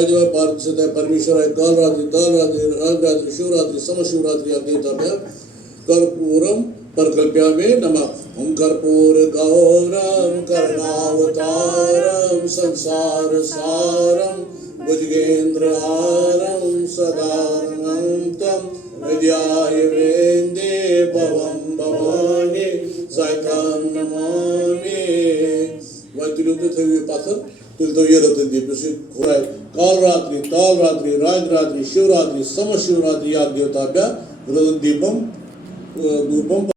वायुदेवा पार्थिव परमेश्वर काल रात्रि राग रात्रि शिवरात्रि समशिवरात्रि अग्निताभ्या कर्पूरम परकल्प्यामे नमः। ओम कर्पूर गौरम करुणावतारम संसार सारम भुजगेन्द्रहारम सदानंतम विद्याय वेन्दे भवम भवानी जायताम नमामि। वायुदेव थवी पाथर तुल तो ये रतन दीप से खोराय काल रात्रि राग रात्रि शिवरात्रि समशिवरात्रि याग देवताभ्या रतन दीपम धूपम